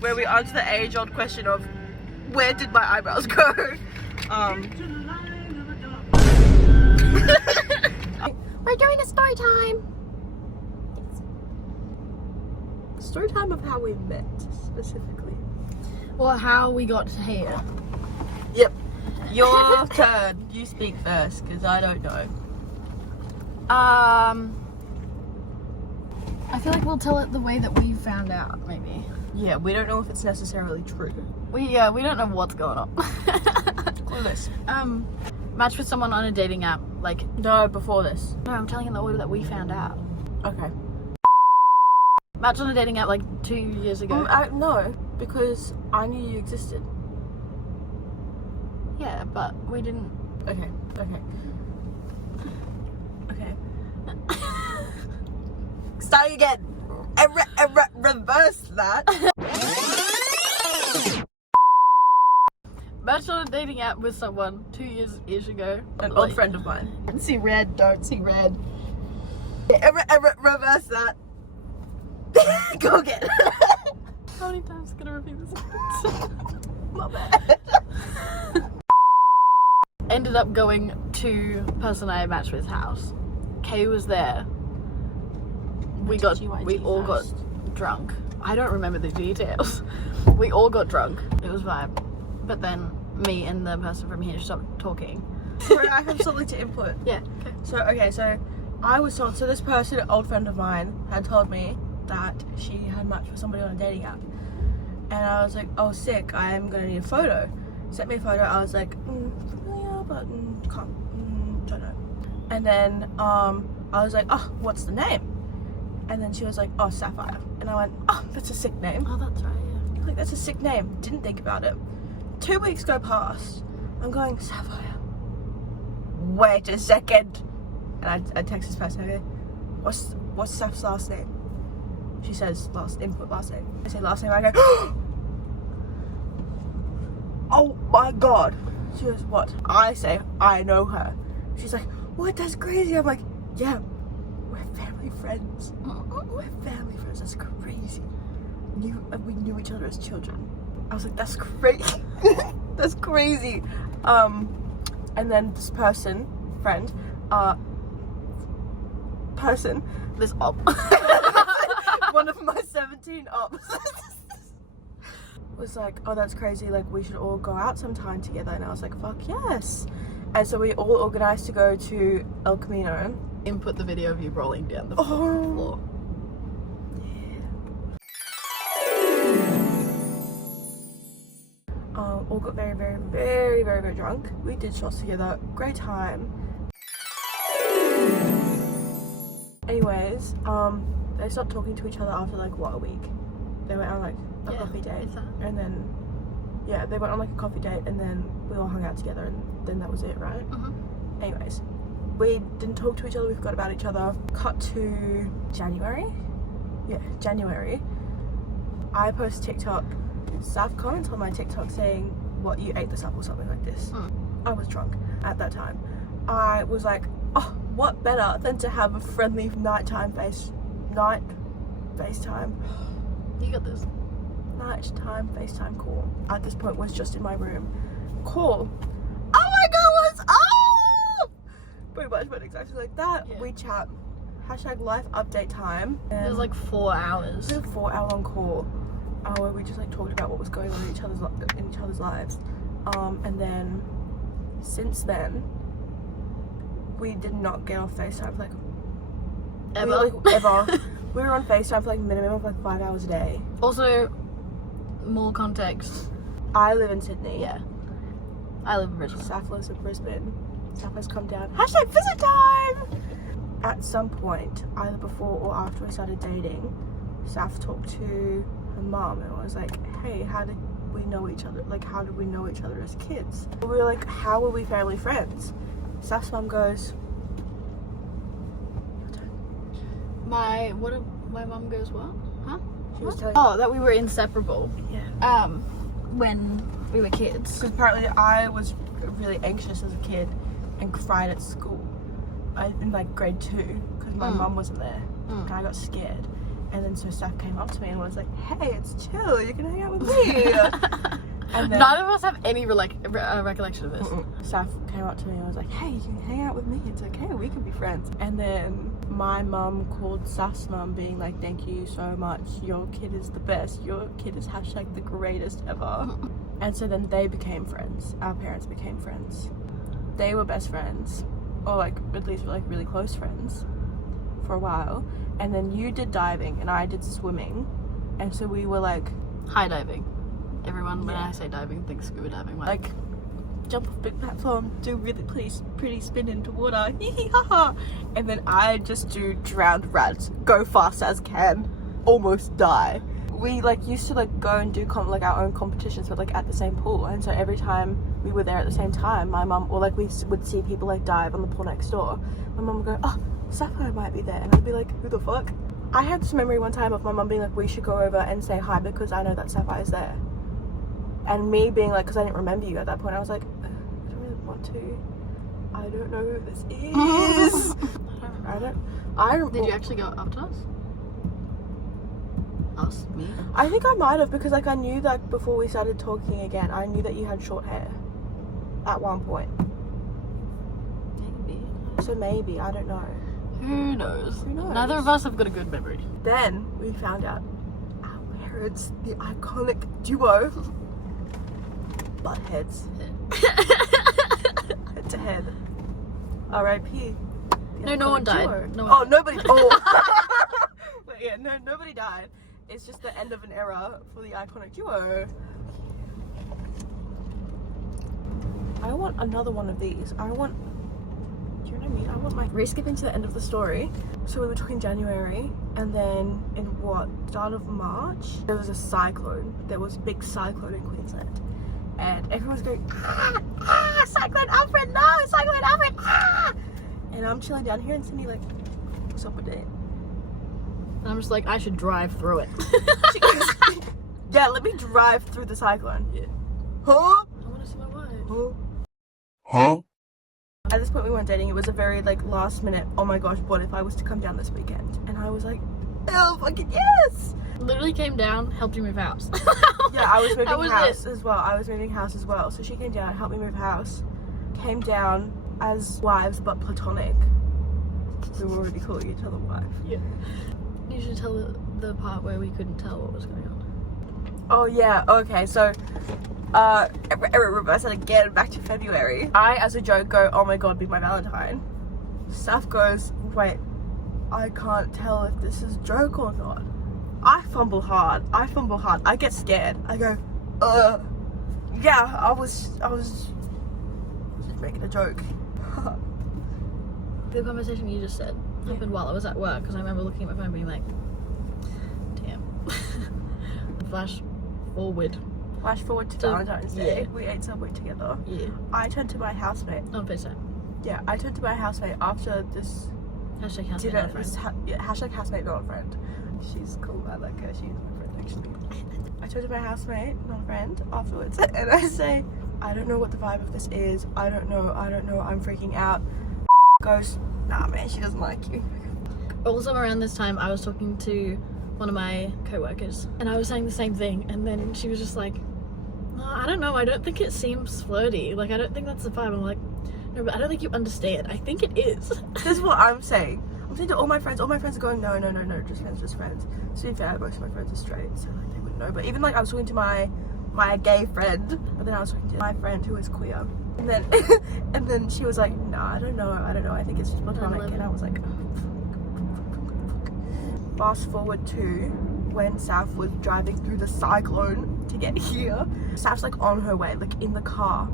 where we answer the age-old question of where did my eyebrows go? We're doing a story time. Story time of how we met, specifically. Or how we got here. Yep. Your turn. You speak first, because I don't know. I feel like we'll tell it the way that we found out, maybe. Yeah, we don't know if it's necessarily true. We don't know what's going on. Clueless. Match with someone on a dating app, like... No, before this. No, I'm telling you the order that we found out. Okay. Match on a dating app like 2 years ago. No, because I knew you existed. Yeah, but we didn't... Okay. Starting again. Reverse that. Matched on a dating app with someone 2 years ago. An old friend of mine. Don't see red. Reverse that. Go again. How many times can I repeat this? My bad. Ended up going to the person I matched with house. Kay was there. We all got drunk. I don't remember the details. We all got drunk. It was vibe. But then me and the person from here stopped talking. Sorry, I have something to input. Yeah. Okay. So I was told, this person, an old friend of mine, had told me that she had matched with somebody on a dating app. And I was like, oh sick, I'm gonna need a photo. Sent me a photo, I was like, familiar, but don't know. And then I was like, oh, what's the name? And then she was like, oh, Sapphire. And I went, oh, that's a sick name. Oh, that's right, yeah. Like, that's a sick name. Didn't think about it. 2 weeks go past. I'm going, Sapphire. Wait a second. And I text this person, I go, what's Saph's last name? She says input last name. I say last name, I go, oh my god. She goes, what? I say, I know her. She's like, what? That's crazy. I'm like, yeah, we're family friends. We're family friends. That's crazy. We knew each other as children. I was like, that's crazy. That's crazy. And then this friend, this op, one of my 17 ops, was like, oh, that's crazy. Like, we should all go out sometime together. And I was like, fuck yes. And so we all organised to go to El Camino. Input the video of you rolling down the floor. All got very, very, very, very, very drunk. We did shots together. Great time. Anyways, they stopped talking to each other after like, what, a week? They went on like a coffee date. And then, yeah, they went on like a coffee date and then we all hung out together and then that was it, right? Anyways, we didn't talk to each other, we forgot about each other. Cut to January. Yeah, January. I post TikTok. Saf comments on my TikTok saying, what, you ate this up or something like this. I was drunk at that time. I was like, oh, what better than to have a friendly FaceTime. You got this. Nighttime FaceTime call. At this point was just in my room. Call. Oh my god, what's up? Pretty much went exactly like that. Yeah. We chat. # life update time. It was like 4 hours. It was a 4-hour-long call. Where we just like talked about what was going on in each other's lives. And then since then we did not get off FaceTime for like Ever. We were on FaceTime for like minimum of like 5 hours a day. Also, more context. I live in Sydney. Yeah. I live in Brisbane. Saf lives in Brisbane. Saf has come down. # visit time! At some point, either before or after we started dating, Saf talked to her mum and was like, hey, how did we know each other? Like, how did we know each other as kids? We were like, how were we family friends? Saf's mum goes, My mum goes, what? Huh? She was telling that we were inseparable. Yeah. When we were kids. Because apparently I was really anxious as a kid and cried at school in like grade 2 because my mum wasn't there and I got scared. And then so Steph came up to me and was like, hey, it's chill, you can hang out with me. And then, neither of us have any recollection of this. Steph came up to me and was like, hey, you can hang out with me, it's okay, we can be friends. And then my mum called Steph's mum being like, thank you so much, your kid is the best, your kid is hashtag the greatest ever. And so then they became friends, our parents became friends. They were best friends, or like at least like really close friends for a while. And then you did diving and I did swimming, and so we were like high diving. Everyone, when I say diving, thinks scuba diving. Like jump off big platform, do really pretty spin into water, hee hee ha ha. And then I just do drowned rats, go fast as can, almost die. We like used to like go and do like our own competitions, but like at the same pool. And so every time we were there at the same time, my mum, or like we would see people like dive on the pool next door, my mum would go, oh, Sapphire might be there. And I'd be like, who the fuck? I had this memory one time of my mum being like, we should go over and say hi because I know that Sapphire's there. And me being like, because I didn't remember you at that point, I was like, I don't really want to. I don't know who this is. Did you actually go up to us? Us? Me? I think I might have, because like I knew that before we started talking again, I knew that you had short hair at one point. Maybe. So maybe, I don't know. Who knows? Who knows? Neither of us have got a good memory. Then we found out our parents, the iconic duo, butt heads. Head to head. R.I.P. No one died. Nobody. Oh. But yeah, nobody died. It's just the end of an era for the iconic duo. I want another one of these. Do you know what I mean? I want reskipping to the end of the story. So we were talking January, and then in start of March, there was a cyclone. There was a big cyclone in Queensland. And everyone's going, Cyclone Alfred, no, Cyclone Alfred, And I'm chilling down here and Cindy like, what's up with it? And I'm just like, I should drive through it. She goes, yeah, let me drive through the cyclone. Yeah. Huh? I want to see my wife. Huh? At this point we weren't dating. It was a very like last minute, oh my gosh, what if I was to come down this weekend? And I was like, oh fucking yes! Literally came down, helped you move house. Yeah, I was moving house as well. I was moving house as well. So she came down, helped me move house. Came down as wives, but platonic. We were already calling each other wife. Yeah. You should tell the part where we couldn't tell what was going on. Oh yeah, okay, so reverse it again, back to February. I, as a joke, go, oh my god, be my Valentine. Steph goes, wait, I can't tell if this is a joke or not. I fumble hard. I get scared. I go, yeah, I was just making a joke. The conversation you just said happened while I was at work, because I remember looking at my phone being like, damn. Flash forward to Valentine's Day. Yeah. We ate Subway together. Yeah. I turned to my housemate. On FaceTime. Yeah, I turned to my housemate after this Hashtag housemate, dinner. not a friend. Hashtag housemate, not a friend. She's cool. I like her. She's my friend, actually. I turned to my housemate, not a friend, afterwards, and I say, I don't know what the vibe of this is. I don't know. I'm freaking out. Goes, nah, man, she doesn't like you. Also around this time, I was talking to one of my co-workers, and I was saying the same thing, and then she was just like, no, I don't know, I don't think it seems flirty. Like, I don't think that's the vibe. I'm like, no, but I don't think you understand. I think it is. This is what I'm saying. I'm saying to all my friends are going, no, just friends. To be fair, most of my friends are straight, so like they wouldn't know. But even like I was talking to my gay friend, but then I was talking to my friend who was queer. And then and then she was like, nah, I don't know, I think it's just platonic. And I was like, fast forward to when Saf was driving through the cyclone to get here. Saf's like on her way, like in the car.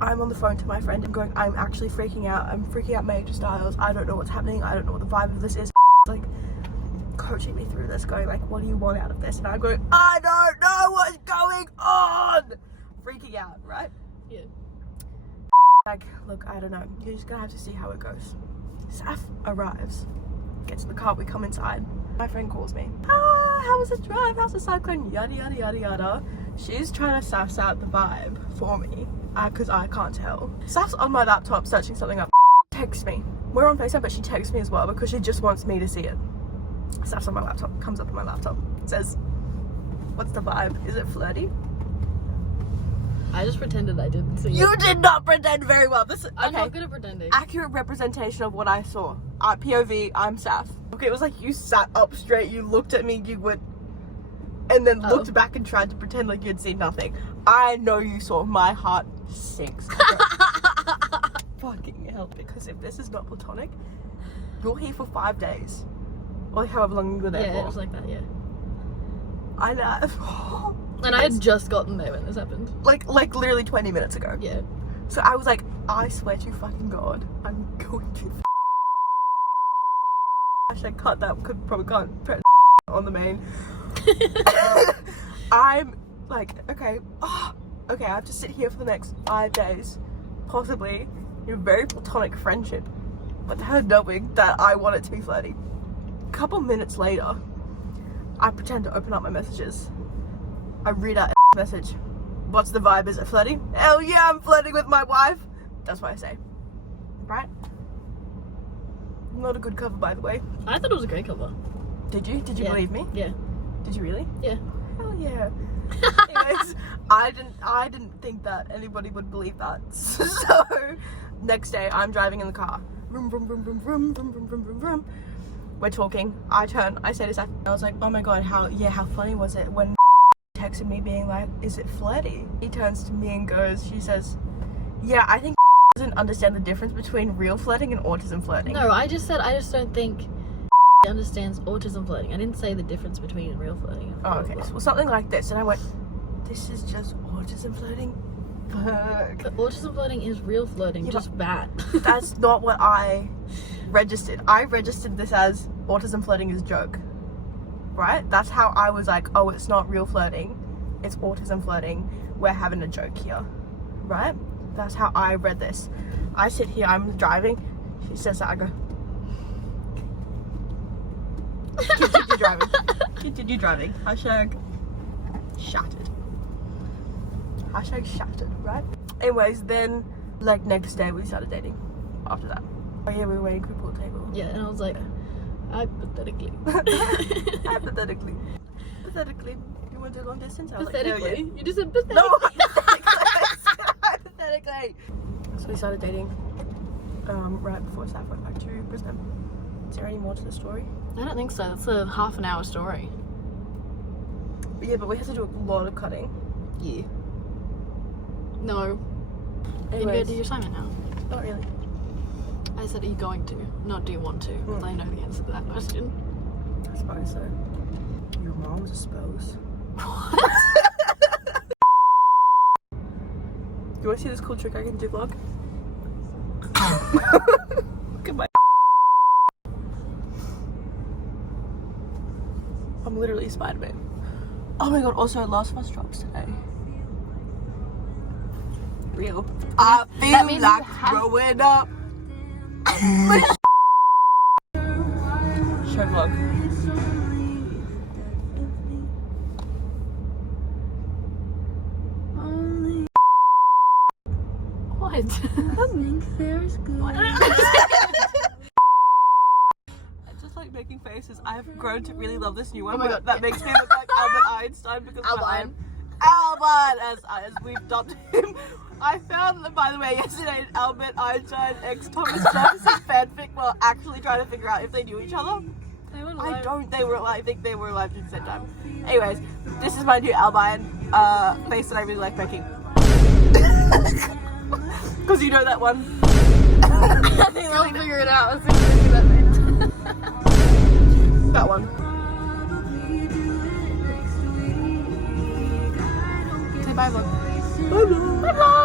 I'm on the phone to my friend and going, I'm actually freaking out. I'm freaking out major styles. I don't know what's happening. I don't know what the vibe of this is. Like coaching me through this, going like, what do you want out of this? And I'm going, I don't know what's going on. Freaking out, right? Yeah. Like, look, I don't know. You're just gonna have to see how it goes. Saf arrives, gets in the car, we come inside. My friend calls me. How was the drive? How's the cyclone? Yada, yada, yada, yada. She's trying to suss out the vibe for me, because I can't tell. Saf's on my laptop searching something up. Texts me. We're on FaceTime, but she texts me as well because she just wants me to see it. Snaps on my laptop, comes up on my laptop, says, "What's the vibe? Is it flirty?" I just pretended I didn't see it. You did not pretend very well. This is I'm okay. not good at pretending. Accurate representation of what I saw. POV, I'm Saf. Okay, it was like you sat up straight, you looked at me, you went, and then looked back and tried to pretend like you'd seen nothing. I know you saw. My heart sinks. Fucking hell. Because if this is not platonic, you're here for 5 days. Or however long you were there for. Yeah, it was like that, yeah. I know. And I had just gotten there when this happened. Like literally 20 minutes ago. Yeah. So I was like, I swear to fucking God, I'm going to Hashtag cut that, probably can't put on the main. I'm like, okay, okay, I have to sit here for the next 5 days, possibly, in a very platonic friendship, but her knowing that I want it to be flirty. A couple minutes later, I pretend to open up my messages. I read out a message. What's the vibe? Is it flirty? Hell yeah, I'm flirting with my wife. That's what I say. Right? Not a good cover, by the way. I thought it was a great cover. Did you? Did you believe me? Yeah. Did you really? Yeah. Hell yeah. Anyways, I didn't think that anybody would believe that. So next day, I'm driving in the car. Vroom, vroom, vroom, vroom, vroom, vroom, vroom, vroom, vroom, vroom. We're talking. I turn. I say to Seth, I was like, oh my God, how funny was it when texted me being like, is it flirty? He turns to me and goes, she says, yeah, I think doesn't understand the difference between real flirting and autism flirting. No, I just said I just don't think understands autism flirting. I didn't say the difference between real flirting and Oh, okay. Well, something like this. And I went, this is just autism flirting? Fuck. But autism flirting is real flirting, Yeah, just bad. That's not what I registered. I registered this as autism flirting is joke. Right? That's how I was like, oh, it's not real flirting. It's autism flirting. We're having a joke here. Right? That's how I read this. I sit here, I'm driving. She says that, I go, continue driving. Continue driving. Hashtag shattered. Hashtag shattered, right? Anyways, then, like, next day we started dating. After that. Oh yeah, we were waiting for the pool table. Yeah, and I was like, hypothetically. Hypothetically. Pathetically. You want to do long distance? I was like, Pathetically? hell yeah. You just said pathetically. No, hypothetically. So we started dating right before Saf went back to Brisbane. Is there any more to the story? I don't think so. That's a half an hour story. But yeah, but we had to do a lot of cutting. Yeah. No. Can you go Anyways, do your assignment now? not really. I said, are you going to? Not do you want to? Because I know the answer to that question. I suppose so. Your mom's a suppose. You want to see this cool trick I can do, vlog? Look at my. I'm literally Spider-Man. Oh my God! Also, Last of Us drops today. Real. I That means feel like you have- growing up. Show vlog. What? I just like making faces. I've grown to really love this new one. Oh my God. That makes me look like Albert Einstein because Albert. Albert, as we've dubbed him. I found that, by the way, yesterday Albert Einstein x Thomas Jefferson fanfic while actually trying to figure out if they knew each other. I don't. They were alive. I think they were alive at the same time. Anyways, this is my new Albine face that I really like making. Because you know that one. I think I'll figure it out as soon as I see that thing. That one. Say bye, vlog. Bye, vlog. Bye, vlog.